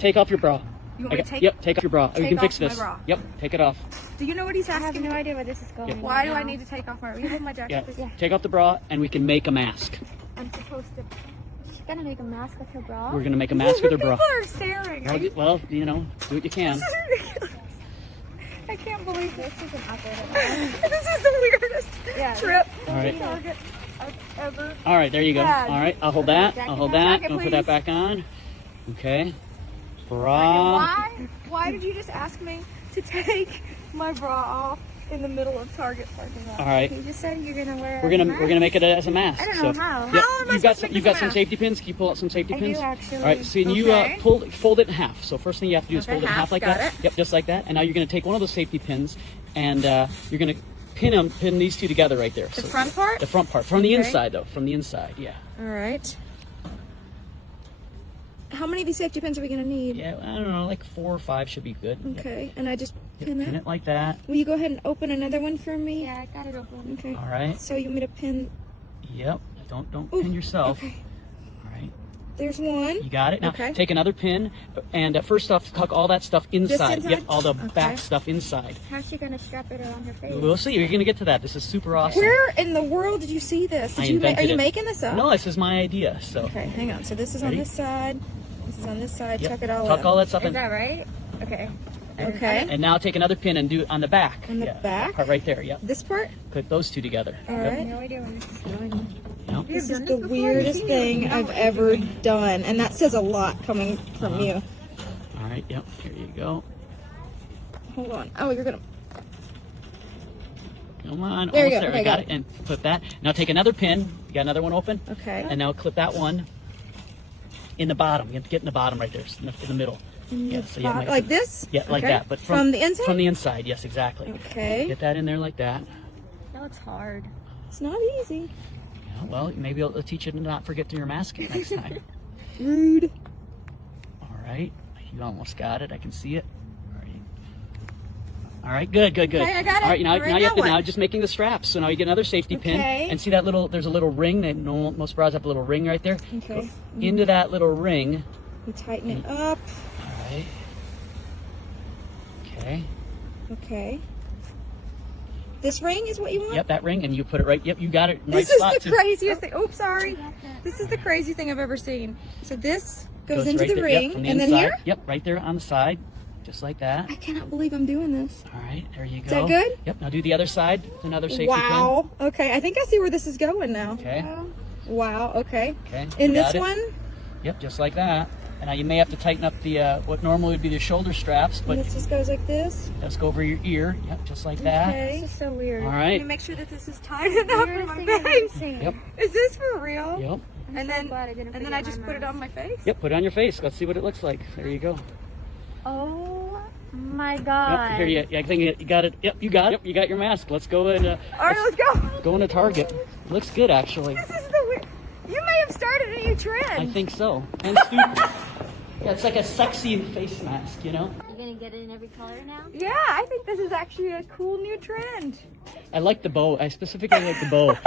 take off your bra. You want me to take? Yep, take off your bra. We Take can fix off my this. bra. Yep, take it off. Do you know what he's I have asking? no idea where this is going. Yeah. Why do right I now. need to take off my? Will you hold my jacket? Yeah, Please? take off the bra and we can make a mask. I'm supposed to. She's gonna make a mask with her bra. We're gonna make a mask with her bra. People are staring. Well, you know, do what you can. This is ridiculous. I can't believe this. This isn't awkward at all. This is the weirdest Yeah. trip All right. to Target I've ever. All right, there you go. Had. All right, I'll hold that. I'll hold that. Jacket, I'll put that please. back on. Okay. Bra. Why did you just ask me to take my bra off in the middle of Target parking lot? All right. You just said you're gonna wear. We're gonna make it as a mask. I don't So, know how. yeah, How am I you've got supposed to some, make you've this got some mask? safety pins. Can you pull out some safety I pins? do, actually. All right. So you Okay. fold it in half. So first thing you have to do is Okay, fold it in half half, like got that. it. Yep, just like that. And now you're gonna take one of those safety pins, and you're gonna pin these two together right there. The front part? The front part from the Okay. inside though. From the inside. Yeah. All right. How many of these safety pins are we gonna need? Yeah. I don't know. Like 4 or 5 should be good. Yep. Okay, and I just pin Pin it. it like that. Will you go ahead and open another one for me? Yeah, I got it open. Okay. All right. So you want me to pin? Yep. Don't Ooh, pin yourself. Okay. All right. There's one. You got it. Now Okay. take another pin, and first off, tuck all that stuff inside. inside? Yep, all the Okay. back stuff inside. How's she gonna strap it around her face? We'll see. You're gonna get to that. This is super awesome. Where in the world did you see this? I Did you are invented you it. making this up? No, this is my idea. So Okay, hang on. So this is Ready? on this side. This is on this side. yep. Tuck it all tuck up. all that stuff Is in. that right? Okay. Okay. And now take another pin and do it on the back. On the Yeah, back? that part right there. Yep. This part. Put those two together. All Yep. right. No idea where this is going. Yep. This You've is done the this before? weirdest You've seen thing it? I've No. ever done, and that says a lot coming from Uh-huh. you. All right. Yep. Here you go. Hold on. Oh, you're gonna. Come on. There you almost go. there. Okay, got got it. And put that. Now take another pin. You got another one open. Okay. And now clip that one in the bottom. You have to get in the bottom right there, in the middle. Yeah. So yeah, Like this? Yeah, like Okay. that. But from the inside. From the inside. Yes, exactly. Okay. Get that in there like that. That looks hard. It's not easy. Yeah, well, maybe it'll teach you to not forget to your mask next time. Rude. All right. You almost got it. I can see it. All right. All right. Good. Okay, I got it. All right. Now, All right, now you have now to what? now just making the straps. So now you get another safety pin, Okay. and see that little? There's a little ring. Most bras have a little ring right there. Okay. Go into that little ring. You tighten it up. All right. Okay. Okay. This ring is what you want? Yep, that ring, and you put it right. Yep, you got it. in the right This is spot, the too. craziest thing. Oops, sorry. This is the craziest thing I've ever seen. So this goes into right the there. ring, Yep, from the and then inside. here? Yep, right there on the side, just like that. I cannot believe I'm doing this. All right, there you go. Is that good? Yep. Now do the other side. Another safety Wow. Okay, I think I see where this is going now. pin. Okay. Wow, okay. Okay. In got this it. one, Yep, just like that. And now you may have to tighten up the what normally would be the shoulder straps, but this just goes like this. let's go over your ear. Yep, just like that. Okay. This is so weird. All Let right. me make sure that this is tight enough for Weirdest my thing I've ever face. seen. Yep. Is this for real? Yep. I'm And so then, glad I didn't and then forget I just my put it mask. on my face? Yep. Put it on your face. Let's see what it looks like. There you go. Oh my Yep. god. Here you. I think you got it. Yep. You got it. Yep. You got your mask. Let's go and All right, let's go. go into Target. Looks good actually. This is the weird. You may have started a new trend. I think so. And yeah, it's like a sexy face mask, you know? You gonna get it in every color now? Yeah, I think this is actually a cool new trend. I like the bow. I specifically like the bow.